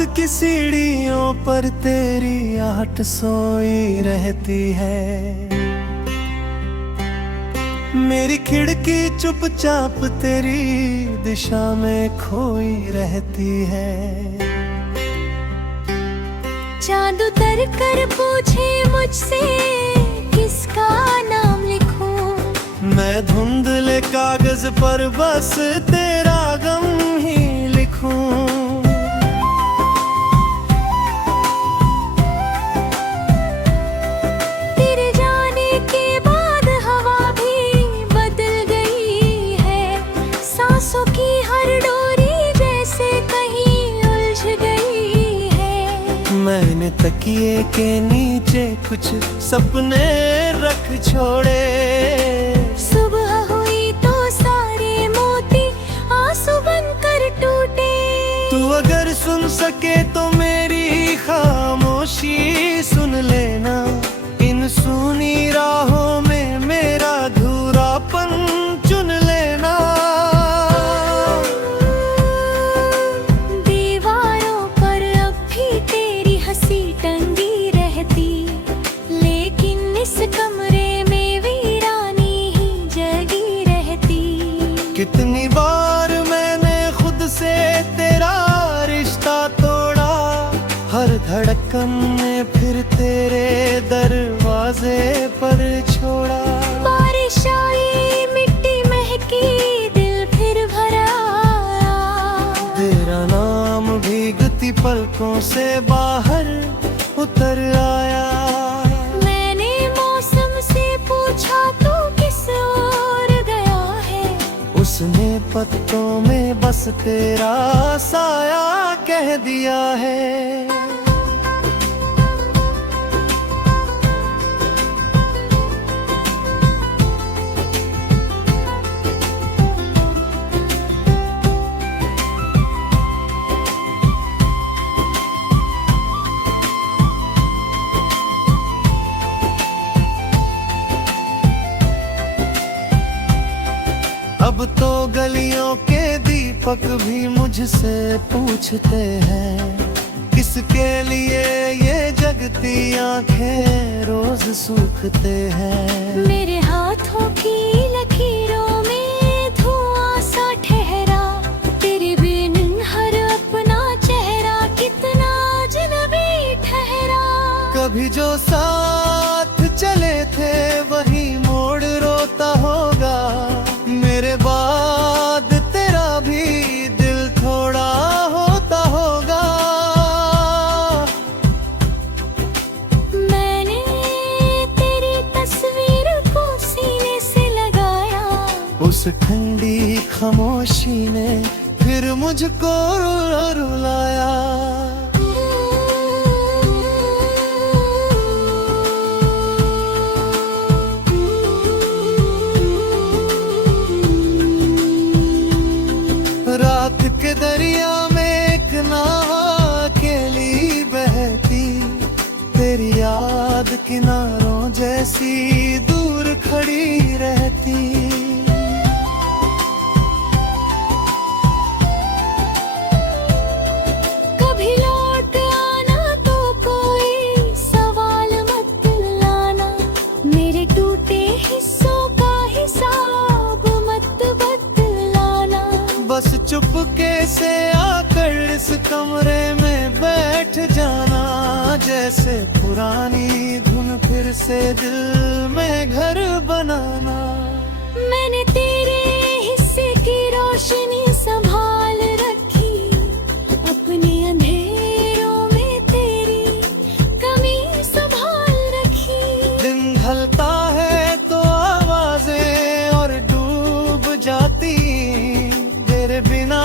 की सीढ़ियों पर तेरी आहट सोई रहती है। मेरी खिड़की चुपचाप तेरी दिशा में खोई रहती है। चांद उतर कर पूछे मुझसे किसका नाम लिखूं, मैं धुंधले कागज पर बस तेरा गम ही लिखूं। तेरे जाने के बाद हवा भी बदल गई है, सांसों की हर डोरी जैसे कहीं उलझ गई है। मैंने तकिए के नीचे कुछ सपने रख छोड़े, सुबह हुई तो सारे मोती आंसू बनकर टूटे। तू अगर सुन सके तो मेरी खामोशी सुन लेना। इन सूनी राहों में मेरा अधूरापन चुन लेना। दीवारों पर अब भी तेरी हंसी टंगी रहती, लेकिन इस कमरे में वीरानी ही जगी रहती। कितनी बार मैंने खुद से तेरा रिश्ता तोड़ा, हर धड़कन ने फिर तेरे दरवाजे पर छोड़ा। बारिश आई, मिट्टी महकी, दिल फिर भरा। तेरा नाम भीगती पलकों से बाहर उतर आया। मैंने मौसम से पूछा तू किस ओर गया है, उसने पत्तों में बस तेरा साया कह दिया है। अब तो गलियों के दीपक भी मुझसे पूछते हैं, किसके लिए ये जगती आंखें रोज सूखते हैं। मेरे हाथों की लकीरों में धुआं सा ठहरा, तेरे बिन हर अपना चेहरा कितना अजनबी ठहरा। कभी जो साथ चले थे वही मोड़ रोता होगा, मेरे बाद तेरा भी दिल थोड़ा होता होगा। मैंने तेरी तस्वीर को सीने से लगाया, उस ठंडी खामोशी ने फिर मुझको रुलाया। रात के दरिया में एक नाव अकेली बहती, तेरी याद किनारों जैसी दूर खड़ी रहती। कभी लौट आना तो कोई सवाल मत लाना, मेरे टूटे हिस्सों का हिसाब मत बतलाना। बस चुपके से आकर इस कमरे में बैठ जाना, जैसे पुरानी धुन फिर से दिल में घर बनाना। मैंने तेरे हिस्से की रोशनी संभाल रखी, अपने अंधेरों में तेरी कमी संभाल रखी। दिन ढलता है तो आवाजें और डूब जाती, तेरे बिना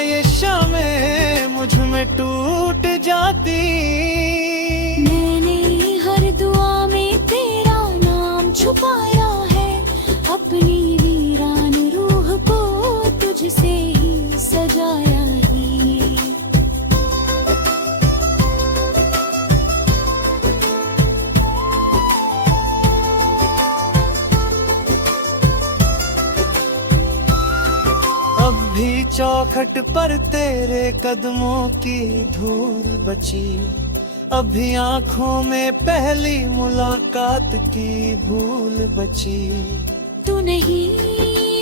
ये शामें मुझ में टूट जाती। मैंने हर दुआ में तेरा नाम छुपाया है, अपनी वीरान रूह को तुझसे ही सजाया ही। अब भी चौखट पर तेरे कदमों की धूल बची, अभी आंखों में पहली मुलाकात की भूल बची। तू नहीं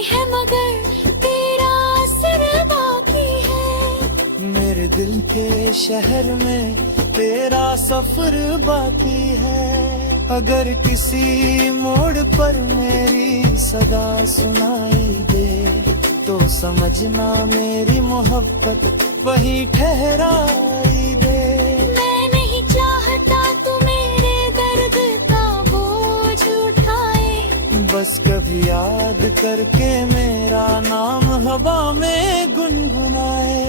है मगर तेरा असर बाकी है, मेरे दिल के शहर में तेरा सफर बाकी है। अगर किसी मोड़ पर मेरी सदा सुनाई दे, तो समझना मेरी मोहब्बत वही ठहराई दे। मैं नहीं चाहता तू मेरे दर्द का बोझ उठाए, बस कभी याद करके मेरा नाम हवा में गुनगुनाए।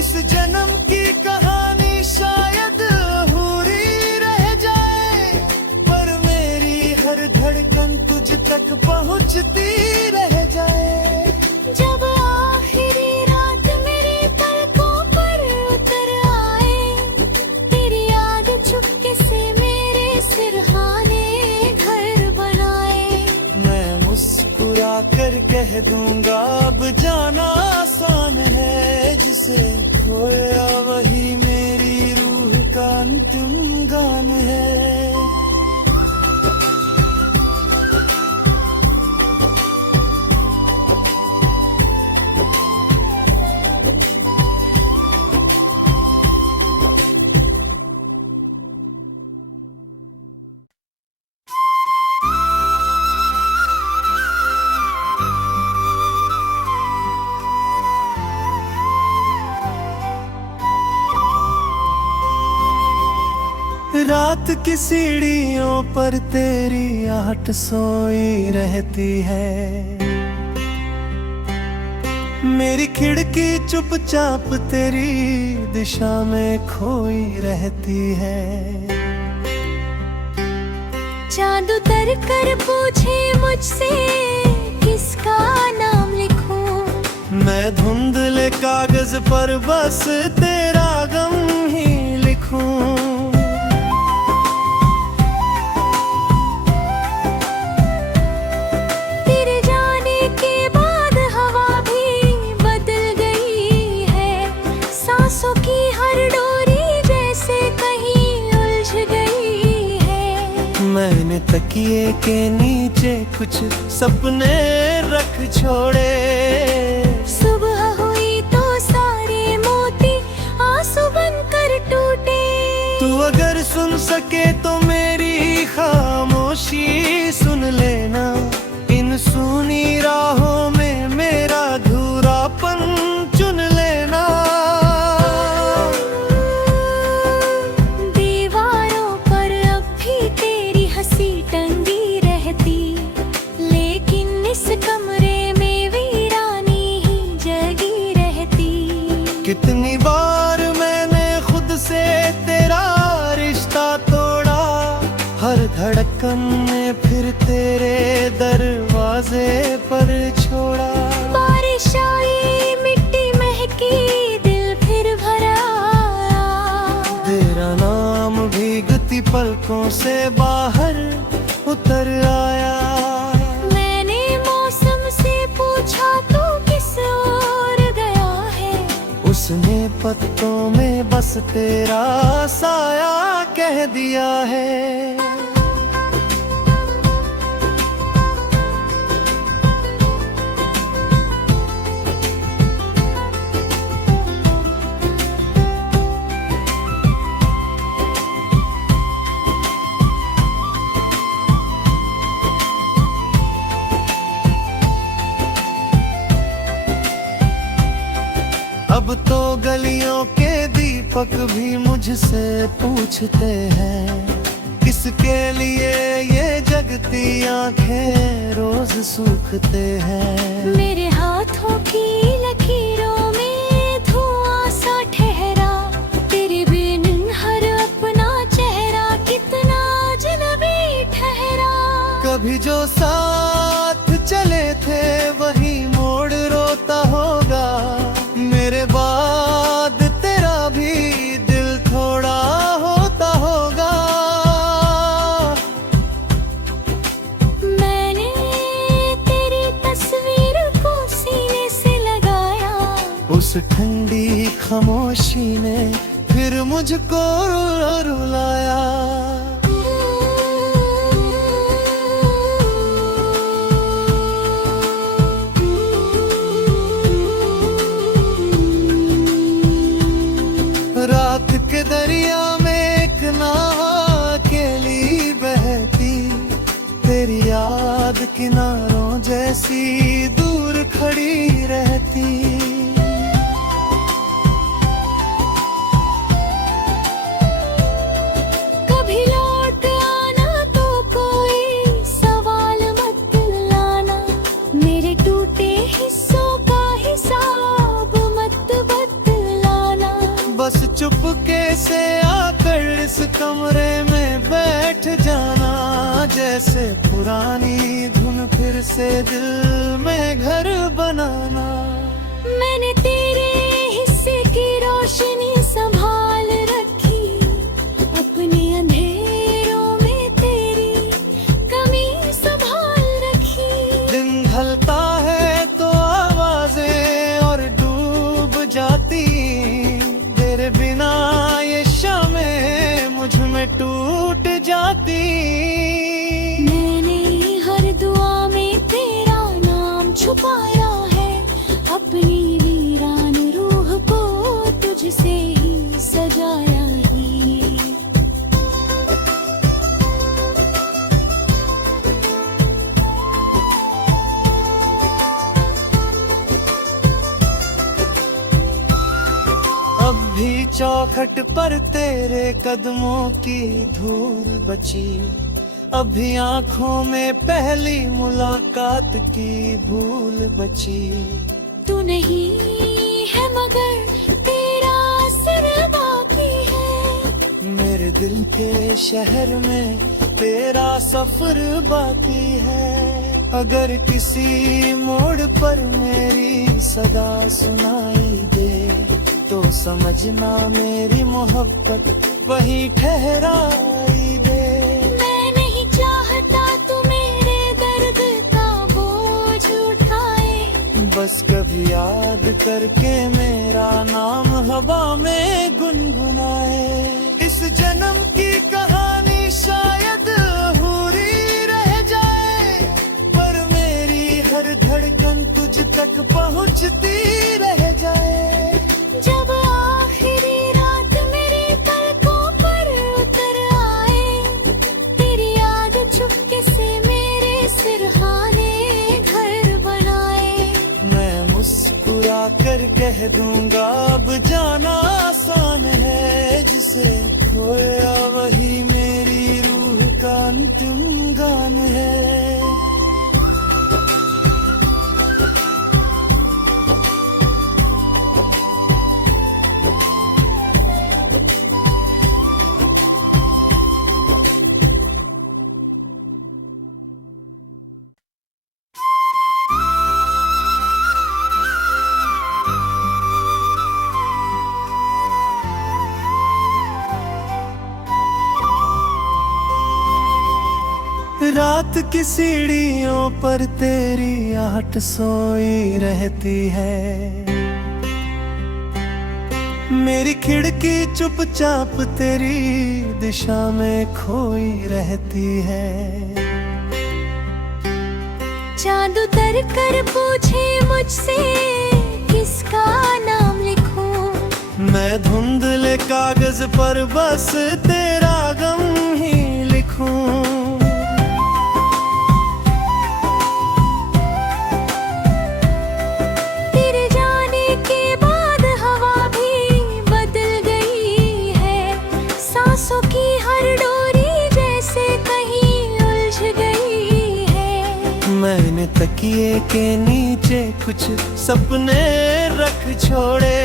इस जन्म की कहानी शायद अधूरी रह जाए, पर मेरी हर धड़कन तुझ तक पहुंचती रह जाए। जब आखिरी रात मेरी पलकों पर उतर आए, तेरी याद चुपके से मेरे सिरहाने घर बनाए। मैं मुस्कुरा कर कह दूंगा अब जाना आसान है, जिसे खोया वही मेरी रूह का अंतिम गान है। रात की सीढ़ियों पर तेरी आहट सोई रहती है, मेरी खिड़की चुपचाप तेरी दिशा में खोई रहती है। चांद उतर कर पूछे मुझसे किसका नाम लिखूं, मैं धुंधले कागज पर बस तेरा गम ही लिखूं। तेरे जाने के बाद हवा भी बदल गई है, सांसों की हर डोरी जैसे कहीं उलझ गई है। मैंने तकिए के नीचे कुछ सपने रख छोड़े, सुबह हुई तो सारे मोती आंसू बनकर टूटे। तू अगर सुन सके तो मेरी खामोशी सुन लेना, इन सूनी राहों में मेरा अधूरापन चुन लेना। दीवारों पर अब भी तेरी हंसी टंगी रहती, लेकिन इस कमरे में वीरानी ही जगी रहती। कितनी बार मैंने खुद से तेरा रिश्ता तोड़ा, हर धड़कन ने फिर तेरे दरवाजे पर छोड़ा। बारिश आई मिट्टी महकी दिल फिर भरा, तेरा नाम भीगती पलकों से बाहर उतर आया। मैंने मौसम से पूछा तू किस ओर गया है, उसने पत्तों में बस तेरा साया कह दिया है। अब तो गलियों के दीपक भी मुझसे पूछते हैं, किसके लिए ये जगती आंखें रोज सूखते हैं। मेरे हाथों की लकीरों में धुआं सा ठहरा, तेरे बिन हर अपना चेहरा कितना अजनबी ठहरा। कभी जो साथ चले थे वही मोड़ रोता होगा, मेरे बाद तेरा भी दिल थोड़ा होता होगा। मैंने तेरी तस्वीर को सीने से लगाया, खामोशी ने फिर मुझको रुलाया। रात के दरिया में एक नाव अकेली बहती, तेरी याद किनारों जैसी दूर खड़ी रहती। कभी लौट आना तो कोई सवाल मत लाना, मेरे टूटे हिस्सों का हिसाब मत बतलाना। बस चुपके से आकर इस कमरे में बैठ जाना, जैसे पुरानी धुन फिर से दिल में घर बनाना। मैंने तेरे हिस्से की रोशनी संभाल रखी, अपने अंधेरों में तेरी कमी संभाल रखी। दिन ढलता है तो आवाजें और डूब जाती, तेरे बिना ये शामें मुझ में टूट जाती। मैंने हर दुआ में तेरा नाम छुपाया है, अपनी वीरान रूह को तुझसे ही सजाया ही। अब भी चौखट पर तेरे कदमों की धूल बची, अभी आंखों में पहली मुलाकात की भूल बची। तू नहीं है मगर तेरा असर बाकी है, मेरे दिल के शहर में तेरा सफर बाकी है। अगर किसी मोड़ पर मेरी सदा सुनाई दे, तो समझना मेरी मोहब्बत वही ठहराई दे। मैं नहीं चाहता तू मेरे दर्द का बोझ उठाए, बस कभी याद करके मेरा नाम हवा में गुनगुनाए। इस जन्म की कहानी शायद अधूरी रह जाए, पर मेरी हर धड़कन तुझ तक पहुंचती रह जाए। जब आखिरी रात मेरी पलकों पर उतर आए, तेरी याद चुपके से मेरे सिरहाने घर बनाए। मैं मुस्कुरा कर कह दूंगा अब जाना आसान है, जिसे खोया वही मेरी रूह का अंतिम गान है। रात की सीढ़ियों पर तेरी आहट सोई रहती है, मेरी खिड़की चुपचाप तेरी दिशा में खोई रहती है। चांद उतर कर पूछे मुझसे किसका नाम लिखूं, मैं धुंधले कागज पर बस तेरा गम ही लिखूं। तेरे जाने के बाद हवा भी बदल गई है, सांसों की हर डोरी जैसे कहीं उलझ गई है। मैंने तकिए के नीचे कुछ सपने रख छोड़े,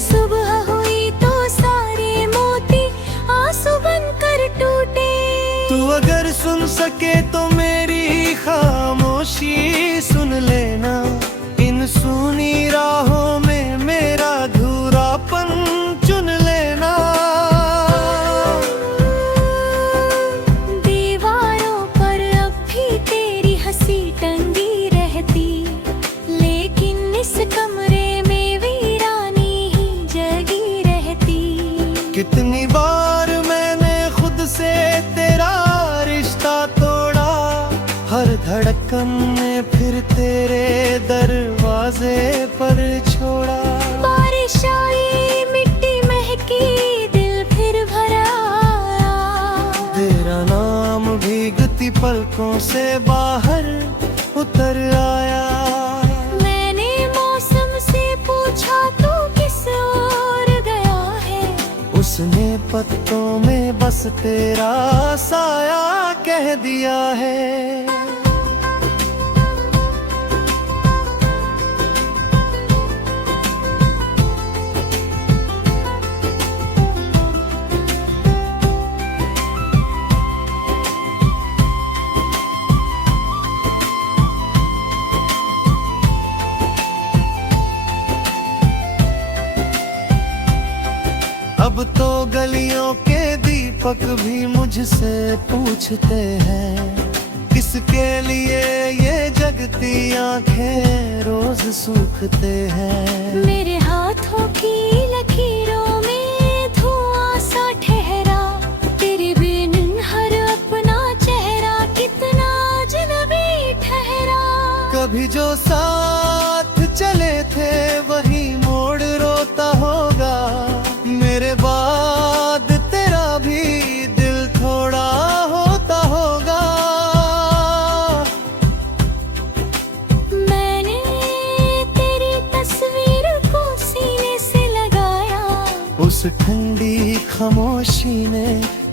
सुबह हुई तो सारे मोती आंसू बनकर टूटे। तू अगर सुन सके तो मेरी खामोशी सुन लेना, इन सूनी राहों में मेरा अधूरापन चुन लेना। दीवारों पर अब भी तेरी हंसी टंगी रहती, लेकिन इस कमरे में वीरानी ही जल कितनी बार मैंने खुद से तेरा रिश्ता तोड़ा, हर धड़कन में फिर तेरे दरवाजे पर छोड़ा। बारिश आई मिट्टी महकी दिल फिर भरा, तेरा नाम भीगती पलकों से बाहर उतर आया। मैंने मौसम से पूछा तू किस ओर गया है, उसने पत्तों में बस तेरा साया कह दिया है। अब तो गलियों के दीपक भी मुझसे पूछते हैं, किसके लिए ये जगती आंखें रोज सूखते हैं। मेरे हाथों की लकीरों में धुआं सा ठहरा, तेरे बिन हर अपना चेहरा कितना अजनबी ठहरा। कभी जो साथ चले थे वही मोड़ रोता होगा, मेरे बाद तेरा भी दिल थोड़ा होता होगा। मैंने तेरी तस्वीर को सीने से लगाया, उस ठंडी खामोशी ने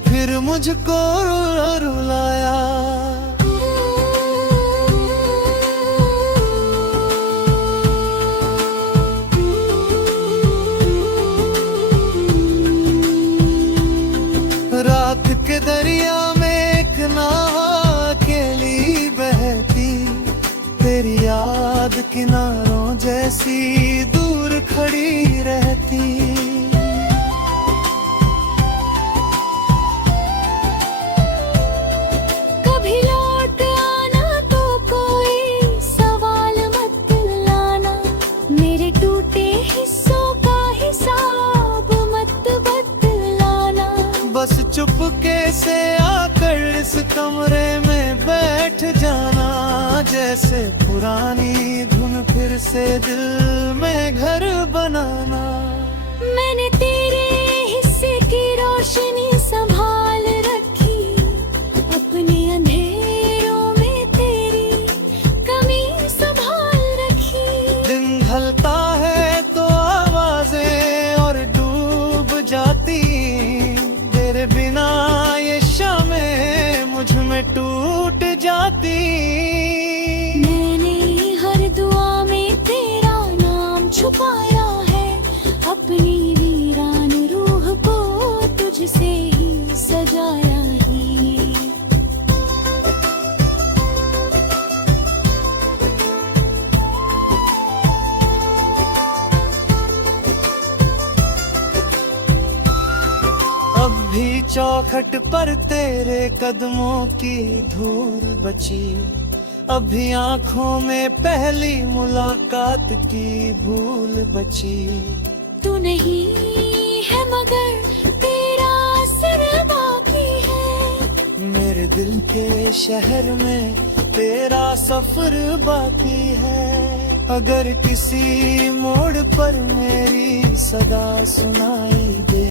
फिर मुझको रुलाया। रात के दरिया में एक नाव अकेली बहती, तेरी याद किनारों जैसी दूर खड़ी रहती। कभी लौट आना तो कोई सवाल मत लाना, मेरे टूटे हिस्सों का हिसाब मत बतलाना। बस चुपके से आकर इस कमरे में बैठ जाना, जैसे पुरानी धुन फिर से दिल में घर बनाना। मैंने तेरे हिस्से की रोशनी संभाल रखी, अपने अंधेरों में तेरी कमी संभाल रखी। दिन ढलता है तो आवाजें और डूब जाती, तेरे बिना ये शामें मुझ में टूट जाती। मैंने हर दुआ में तेरा नाम छुपाया है, अपनी वीरान रूह को तुझसे ही सजाया ही। अब भी चौखट पर तेरे कदमों की धूल बची, अभी आंखों में पहली मुलाकात की भूल बची। तू नहीं है मगर तेरा असर बाकी है, मेरे दिल के शहर में तेरा सफर बाकी है। अगर किसी मोड़ पर मेरी सदा सुनाई दे